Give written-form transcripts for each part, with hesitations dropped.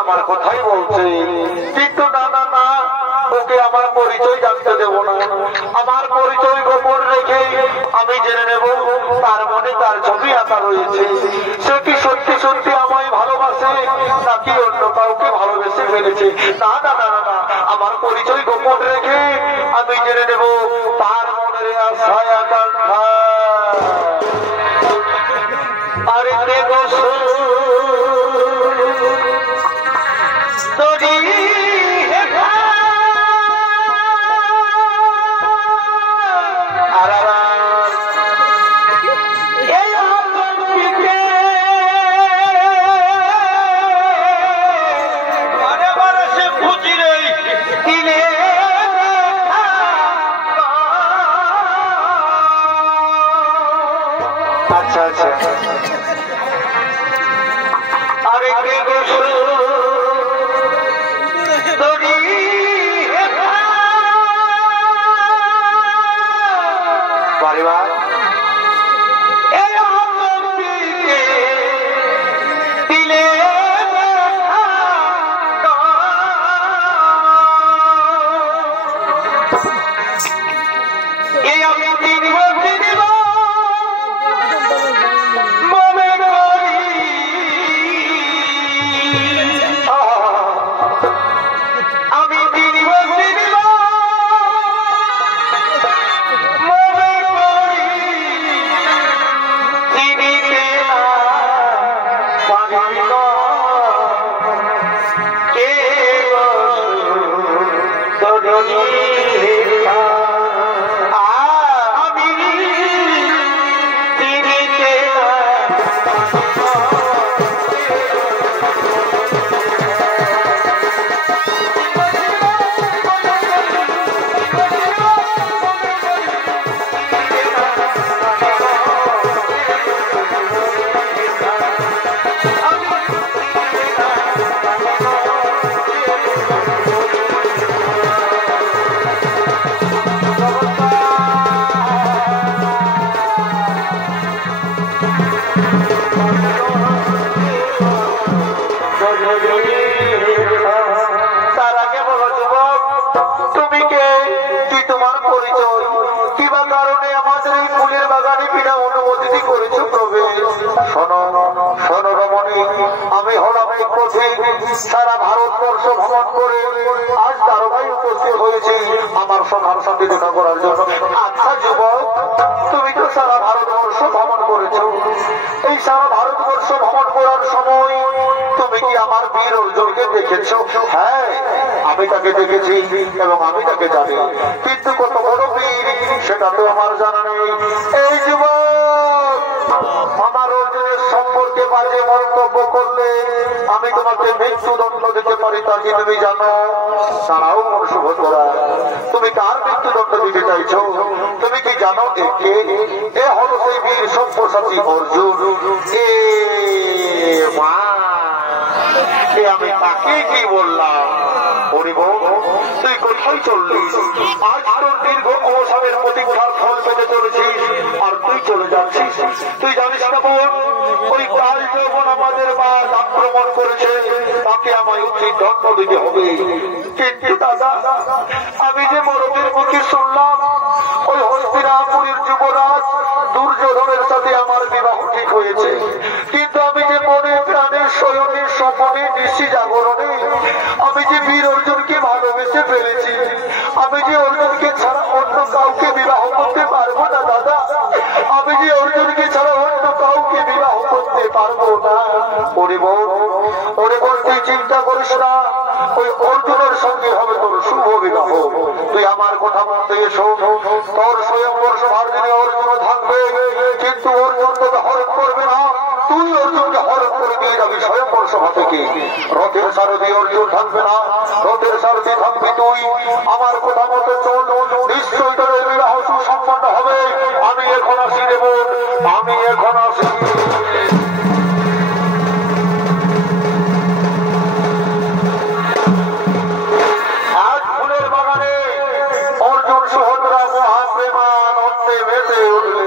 আমার কথাই বলছে, কিন্তু না না না, ওকে আমার পরিচয় জানতে দেব না। আমার পরিচয় গোপন রেখে আমি জেনে নেব তার মনে তার ছবি আঁকা রয়েছে। সে কি সত্যি সত্যি আমায় ভালোবাসে নাকি অন্য কাউকে ভালোবেসে ফেলেছে। না না না না, আমার পরিচয় গোপন রেখে আমি জেনে নেব তার মনের আশায় আকাঙ্ক্ষা। আরে দেখো আচ্ছা আচ্ছা, আরে পরিবার সারা ভারতবর্ষ ভ্রমণ করে আজ দারোগায় উপস্থিত হয়েছে আমার সভার সাথে দেখা করার জন্য। আচ্ছা যুবক, তুমি তো সারা ভারতবর্ষ ভ্রমণ করেছো, এই সারা ভারতবর্ষ ভ্রমণ করার সময় তুমি কি আমার বীর অর্জুনকে দেখেছো? হ্যাঁ, আমি তাকে দেখেছি এবং আমি তাকে জানি, কিন্তু কত বড় বীর সেটা তো আমার জানা নেই। এই যুবক, আমার অর্জুনের সম্পর্কে বাজে মন্তব্য করলে আমি তোমাকে মৃত্যুদণ্ড দিতে পারি, তা কি তুমি জানো? তারাও সুভদ্রা, তুমি কার মৃত্যুদণ্ড দিতে চাইছো? তুমি কি জানো একে? এ হলো সেই বীর সব্যসাচী অর্জুন। আমি তাকে কি বললাম? তুই কোথায় চললি? আজ তোর দীর্ঘ অবসরের প্রতীক্ষার ফল পেতে চলেছিস আর তুই চলে যাচ্ছিস। তুই জানিস না বোন, ওই কাল যখন আমাদের বাদ আক্রমণ করেছে তাকে আমায় উচিত দণ্ড দিতে হবে। কিন্তু দাদা, আমি যে মরদের মুখে শুনলাম ওই হস্তিনাপুরের যুবরাজ দুর্যোধনের সাথে আমার বিবাহ ঠিক হয়েছে, কিন্তু আমি যে মনে প্রাণের শয়নে স্বপনে নিশি জাগরণে আমি যে বীর অর্জুনকে ভালোবেসে ফেলেছি, আমি যে অর্জুনকে ছাড়া অন্য কাউকে বিবাহ করতে পারবো না দাদা। আমি যে অর্জুনকে ছাড়া অন্য কাউকে বিবাহ করতে পারবো না। ওরে বোন, তুই চিন্তা করিস না, ওই অর্জুনের সঙ্গে হবে তোর শুভ বিবাহ। তুই আমার কথা মতো এসো, তোর স্বয়ংবর সভার দিনে অর্জুন থাকবে, কিন্তু অর্জুন তোকে হরণ করবে না, তুই অর্জুনকে হরণ করে নিয়ে যাবি স্বয়ংবর সভা থেকে। রথের সারথি অর্জুন থাকবে না, রথের সারথি থাকবি তুই। আমার কথা মতো চল, নিশ্চয়ই তোর বিবাহ সুসম্পন্ন হবে। আমি এখন আসি দেব, আমি এখন আসি। আজ ফুলের বাগানে অর্জুন সুভদ্রা মহাপ্রেমান অর্থে বেঁচে উঠবে।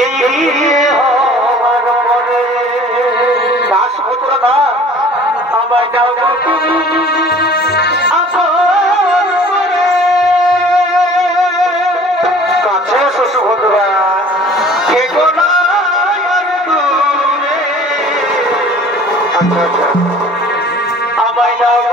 এই বিয়ে হওয়ার পরে দাস পুত্র না আমায় দাও কাছে সুভদ্রা থেকো না আমায় দাও